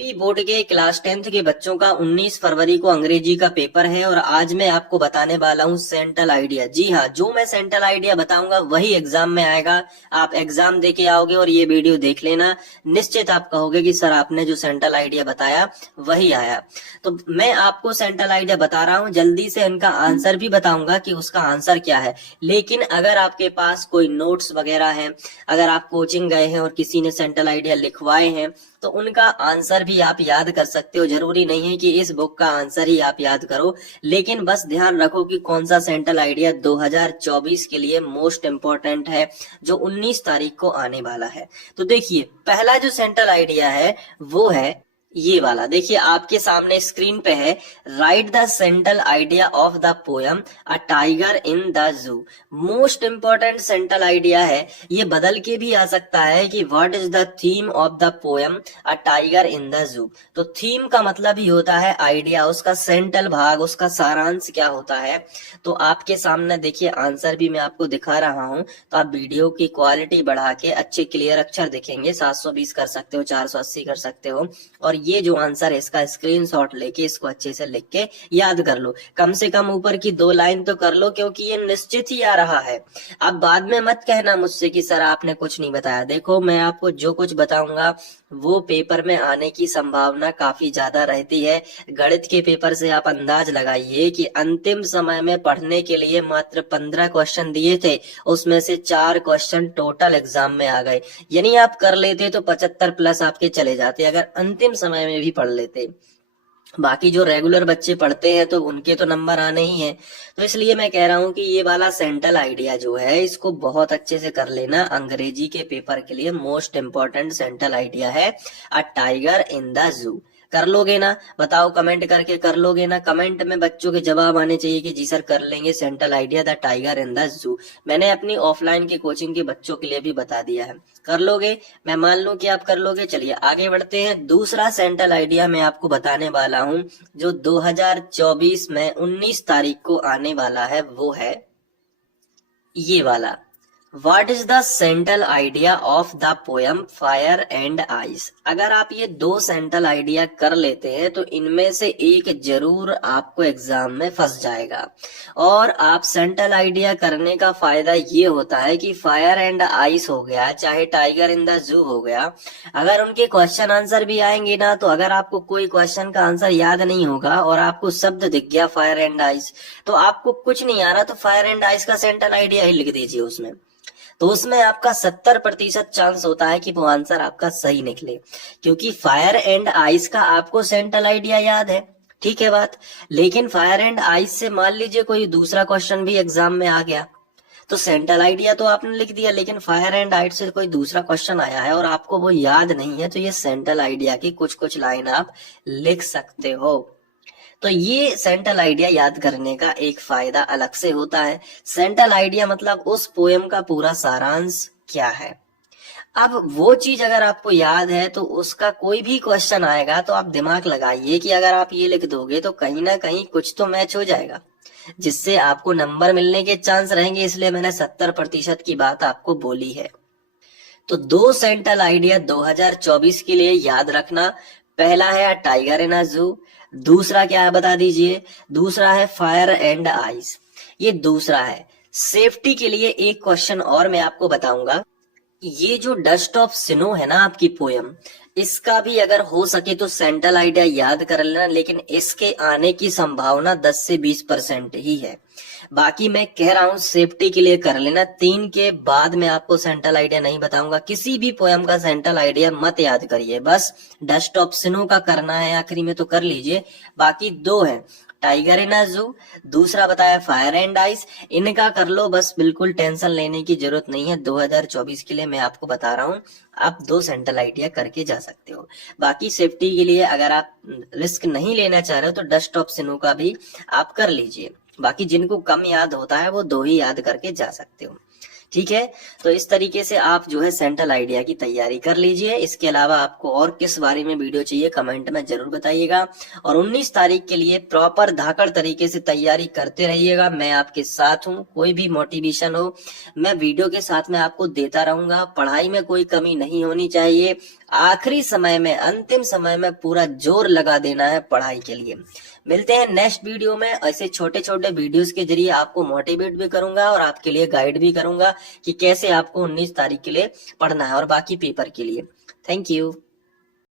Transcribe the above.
P board के class 10th के बच्चों का 19 फरवरी को अंग्रेजी का पेपर है और आज मैं आपको बताने वाला हूं सेंट्रल आइडिया। जी हाँ, जो मैं सेंट्रल आइडिया बताऊंगा वही एग्जाम में आएगा। आप एग्जाम देके आओगे और ये वीडियो देख लेना, निश्चित आप कहोगे कि सर आपने जो सेंट्रल आइडिया बताया वही आया। तो मैं आपको सेंट्रल आइडिया बता रहा हूँ, जल्दी से इनका आंसर भी बताऊंगा कि उसका आंसर क्या है। लेकिन अगर आपके पास कोई नोट्स वगैरह है, अगर आप कोचिंग गए हैं और किसी ने सेंट्रल आइडिया लिखवाए हैं तो उनका आंसर भी आप याद कर सकते हो। जरूरी नहीं है कि इस बुक का आंसर ही आप याद करो, लेकिन बस ध्यान रखो कि कौन सा सेंट्रल आइडिया 2024 के लिए मोस्ट इंपॉर्टेंट है, जो 19 तारीख को आने वाला है। तो देखिए, पहला जो सेंट्रल आइडिया है वो है ये वाला। देखिए आपके सामने स्क्रीन पे है, right the central idea of the poem a tiger in the zoo. Most important central idea है। ये बदल के भी आ सकता है कि what is the theme of the poem a tiger in the zoo. तो थीम का मतलब ही होता है आइडिया, उसका सेंट्रल भाग, उसका सारांश क्या होता है। तो आपके सामने देखिए आंसर भी मैं आपको दिखा रहा हूं, तो आप वीडियो की क्वालिटी बढ़ा के अच्छे क्लियर अक्षर दिखेंगे। 720 कर सकते हो, 480 कर सकते हो। और ये जो आंसर है इसका स्क्रीनशॉट लेके इसको अच्छे से लिख के याद कर लो। कम से कम ऊपर की 2 लाइन तो कर लो, क्योंकि ये निश्चित ही आ रहा है। अब बाद में मत कहना मुझसे कि सर आपने कुछ नहीं बताया। देखो, मैं आपको जो कुछ बताऊंगा वो पेपर में आने की संभावना काफी ज्यादा रहती है। गणित के पेपर से आप अंदाज लगाइए कि अंतिम समय में पढ़ने के लिए मात्र 15 क्वेश्चन दिए थे, उसमें से 4 क्वेश्चन टोटल एग्जाम में आ गए। यानी आप कर लेते तो 75 प्लस आपके चले जाते अगर अंतिम समय में भी पढ़ लेते। बाकी जो रेगुलर बच्चे पढ़ते हैं तो उनके तो नंबर आने ही हैं। तो इसलिए मैं कह रहा हूं कि ये वाला सेंट्रल आइडिया जो है इसको बहुत अच्छे से कर लेना। अंग्रेजी के पेपर के लिए मोस्ट इंपॉर्टेंट सेंट्रल आइडिया है a tiger in the zoo. कर लोगे ना? बताओ कमेंट करके, कर लोगे ना? कमेंट में बच्चों के जवाब आने चाहिए कि जी सर कर लेंगे central idea the tiger in the zoo. मैंने अपनी ऑफलाइन के कोचिंग के बच्चों के लिए भी बता दिया है। कर लोगे? मैं मान लूं कि आप कर लोगे। चलिए आगे बढ़ते हैं। दूसरा सेंट्रल आइडिया मैं आपको बताने वाला हूं जो 2024 में 19 तारीख को आने वाला है, वो है ये वाला। What is the central idea of the poem fire and ice? अगर आप ये 2 सेंट्रल आइडिया कर लेते हैं तो इनमें से एक जरूर आपको एग्जाम में फंस जाएगा। और आप सेंट्रल आइडिया करने का फायदा ये होता है कि फायर एंड आइस हो गया, चाहे टाइगर इन द जू हो गया, अगर उनके क्वेश्चन आंसर भी आएंगे ना, तो अगर आपको कोई क्वेश्चन का आंसर याद नहीं होगा और आपको शब्द दिख गया फायर एंड आइस, तो आपको कुछ नहीं आ रहा तो फायर एंड आइस का सेंट्रल आइडिया ही लिख दीजिए उसमें। तो उसमें आपका 70% चांस होता है कि वो आंसर आपका सही निकले, क्योंकि फायर एंड आइस का आपको सेंट्रल आइडिया याद है। ठीक है बात। लेकिन फायर एंड आइस से मान लीजिए कोई दूसरा क्वेश्चन भी एग्जाम में आ गया, तो सेंट्रल आइडिया तो आपने लिख दिया, लेकिन फायर एंड आइस से कोई दूसरा क्वेश्चन आया है और आपको वो याद नहीं है, तो ये सेंट्रल आइडिया की कुछ कुछ लाइन आप लिख सकते हो। तो ये सेंट्रल आइडिया याद करने का एक फायदा अलग से होता है। सेंट्रल आइडिया मतलब उस पोयम का पूरा सारांश क्या है। अब वो चीज अगर आपको याद है तो उसका कोई भी क्वेश्चन आएगा तो आप दिमाग लगाइए कि अगर आप ये लिख दोगे तो कहीं ना कहीं कुछ तो मैच हो जाएगा, जिससे आपको नंबर मिलने के चांस रहेंगे। इसलिए मैंने 70% की बात आपको बोली है। तो 2 सेंट्रल आइडिया 2024 के लिए याद रखना। पहला है टाइगर इन अ जू, दूसरा क्या है बता दीजिए? दूसरा है फायर एंड आइस। ये दूसरा है। सेफ्टी के लिए एक क्वेश्चन और मैं आपको बताऊंगा। ये जो डस्ट ऑफ स्नो है ना आपकी पोयम, इसका भी अगर हो सके तो सेंट्रल आइडिया याद कर लेना, लेकिन इसके आने की संभावना 10 से 20% ही है। बाकी मैं कह रहा हूं सेफ्टी के लिए कर लेना। 3 के बाद मैं आपको सेंट्रल आइडिया नहीं बताऊंगा। किसी भी पोयम का सेंट्रल आइडिया मत याद करिए, बस डस्ट ऑफ स्नो का करना है आखिरी में तो कर लीजिए। बाकी 2 है, टाइगर इन अ जू, दूसरा बताया फायर एंड आइस। इनका कर लो बस, बिल्कुल टेंशन लेने की जरूरत नहीं है। 2024 के लिए मैं आपको बता रहा हूँ, आप 2 सेंट्रल आइडिया करके जा सकते हो। बाकी सेफ्टी के लिए अगर आप रिस्क नहीं लेना चाह रहे हो तो डस्ट ऑफ स्नो का भी आप कर लीजिए। बाकी जिनको कम याद होता है वो 2 ही याद करके जा सकते हो। ठीक है, तो इस तरीके से आप जो है सेंट्रल आइडिया की तैयारी कर लीजिए। इसके अलावा आपको और किस बारे में वीडियो चाहिए कमेंट में जरूर बताइएगा। और 19 तारीख के लिए प्रॉपर धाकड़ तरीके से तैयारी करते रहिएगा। मैं आपके साथ हूँ, कोई भी मोटिवेशन हो मैं वीडियो के साथ में आपको देता रहूंगा। पढ़ाई में कोई कमी नहीं होनी चाहिए। आखिरी समय में, अंतिम समय में पूरा जोर लगा देना है पढ़ाई के लिए। मिलते हैं नेक्स्ट वीडियो में। ऐसे छोटे छोटे वीडियोस के जरिए आपको मोटिवेट भी करूंगा और आपके लिए गाइड भी करूंगा कि कैसे आपको 19 तारीख के लिए पढ़ना है और बाकी पेपर के लिए। Thank you.